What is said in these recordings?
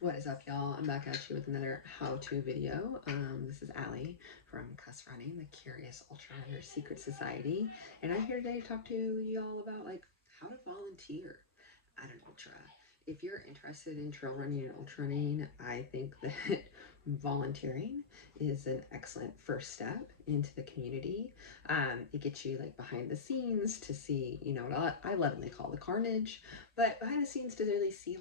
What is up, y'all? I'm back at you with another how-to video. This is Allie from CUSS Running, the Curious Ultra Runner Secret Society, and I'm here today to talk to y'all about how to volunteer at an ultra. If you're interested in trail running and ultra running, I think that volunteering is an excellent first step into the community. It gets you behind the scenes to see, what I lovingly call the carnage, but behind the scenes to really see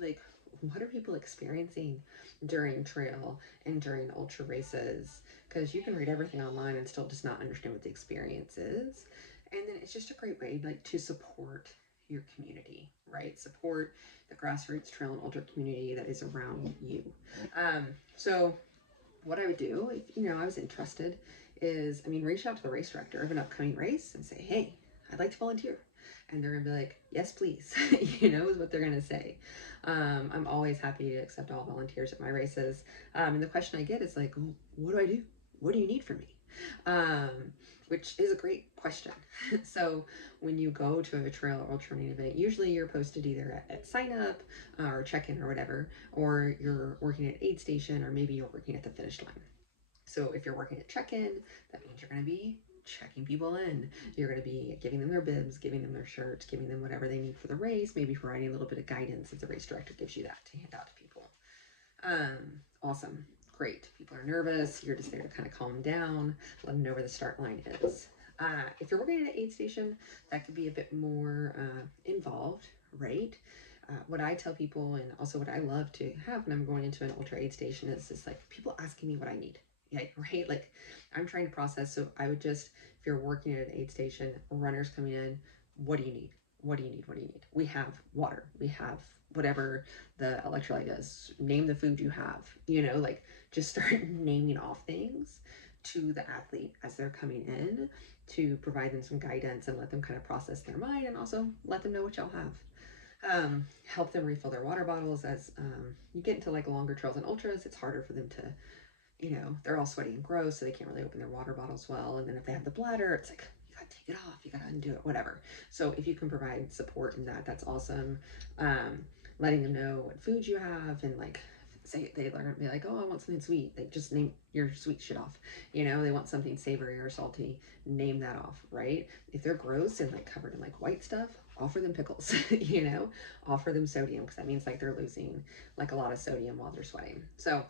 what are people experiencing during trail and during ultra races, because you can read everything online and still just not understand what the experience is. And then it's just a great way to support your community, right? Support the grassroots trail and ultra community that is around you. So what I would do if I was interested is, reach out to the race director of an upcoming race and say, hey, I'd like to volunteer. And they're gonna be like, yes, please, is what they're gonna say. I'm always happy to accept all volunteers at my races. And the question I get is like, what do I do? What do you need from me? Which is a great question. So when you go to a trail or ultra running event, usually you're posted either at sign up or check-in or whatever, or you're working at aid station, or maybe you're working at the finish line. So if you're working at check-in, that means you're going to be checking people in. You're going to be giving them their bibs, giving them their shirts, giving them whatever they need for the race, maybe providing a little bit of guidance if the race director gives you that to hand out to people. Awesome. Great. People are nervous. You're just there to kind of calm them down, let them know where the start line is. If you're working at an aid station, that could be a bit more involved, right? What I tell people, and also what I love to have when I'm going into an ultra aid station, is just people asking me what I need. Yeah, right? I'm trying to process. So I would just, if you're working at an aid station, runners coming in, what do you need? What do you need? What do you need? We have water. We have whatever the electrolyte is. Name the food you have, just start naming off things to the athlete as they're coming in, to provide them some guidance and let them kind of process their mind, and also let them know what y'all have. Help them refill their water bottles. As you get into longer trails and ultras, it's harder for them to, they're all sweaty and gross, so they can't really open their water bottles well. And then if they have the bladder, it's like, you gotta take it off, you gotta undo it, whatever. So if you can provide support in that, that's awesome. Letting them know what foods you have, and say they're gonna be like, oh, I want something sweet, they just name your sweet shit off. They want something savory or salty, name that off, right? If they're gross and covered in white stuff, offer them pickles. Offer them sodium, because that means they're losing a lot of sodium while they're sweating. So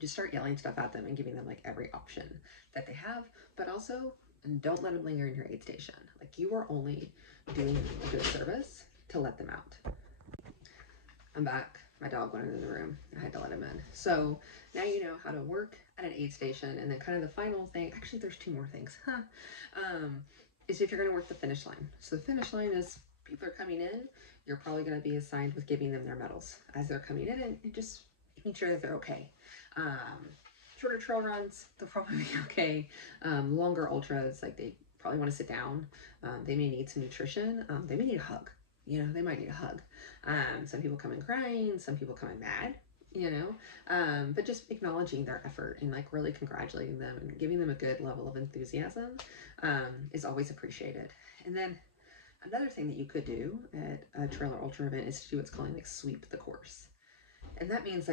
just start yelling stuff at them and giving them every option that they have, but also, and don't let them linger in your aid station. You are only doing a good service to let them out. I'm back. My dog went into the room. I had to let him in. So now you know how to work at an aid station. And then kind of the final thing, actually there's two more things, is if you're going to work the finish line. So the finish line is, people are coming in, you're probably going to be assigned with giving them their medals as they're coming in, and just making sure that they're okay. Shorter trail runs, they'll probably be okay. Longer ultras, they probably want to sit down. They may need some nutrition. They may need a hug. They might need a hug. Some people come in crying, some people come in mad, but just acknowledging their effort and really congratulating them and giving them a good level of enthusiasm is always appreciated. And then another thing that you could do at a trail or ultra event is to do what's called sweep the course. And that means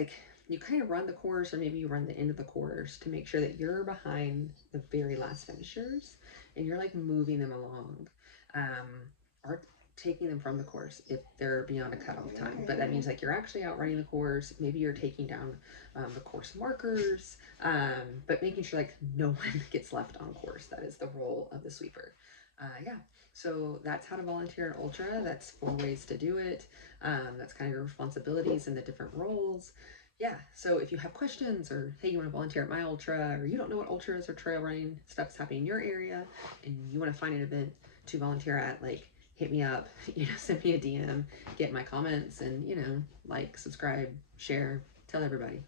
you kind of run the course, or maybe you run the end of the course, to make sure that you're behind the very last finishers and you're moving them along, or taking them from the course if they're beyond a cutoff time. But that means you're actually out running the course. Maybe you're taking down the course markers, but making sure no one gets left on course. That is the role of the sweeper. Yeah, so that's how to volunteer at ultra. That's 4 ways to do it. That's kind of your responsibilities and the different roles. Yeah, so if you have questions, or hey, you want to volunteer at my ultra, or you don't know what ultras or trail running stuff's happening in your area, and you want to find an event to volunteer at, hit me up, send me a DM, get my comments, and subscribe, share, tell everybody.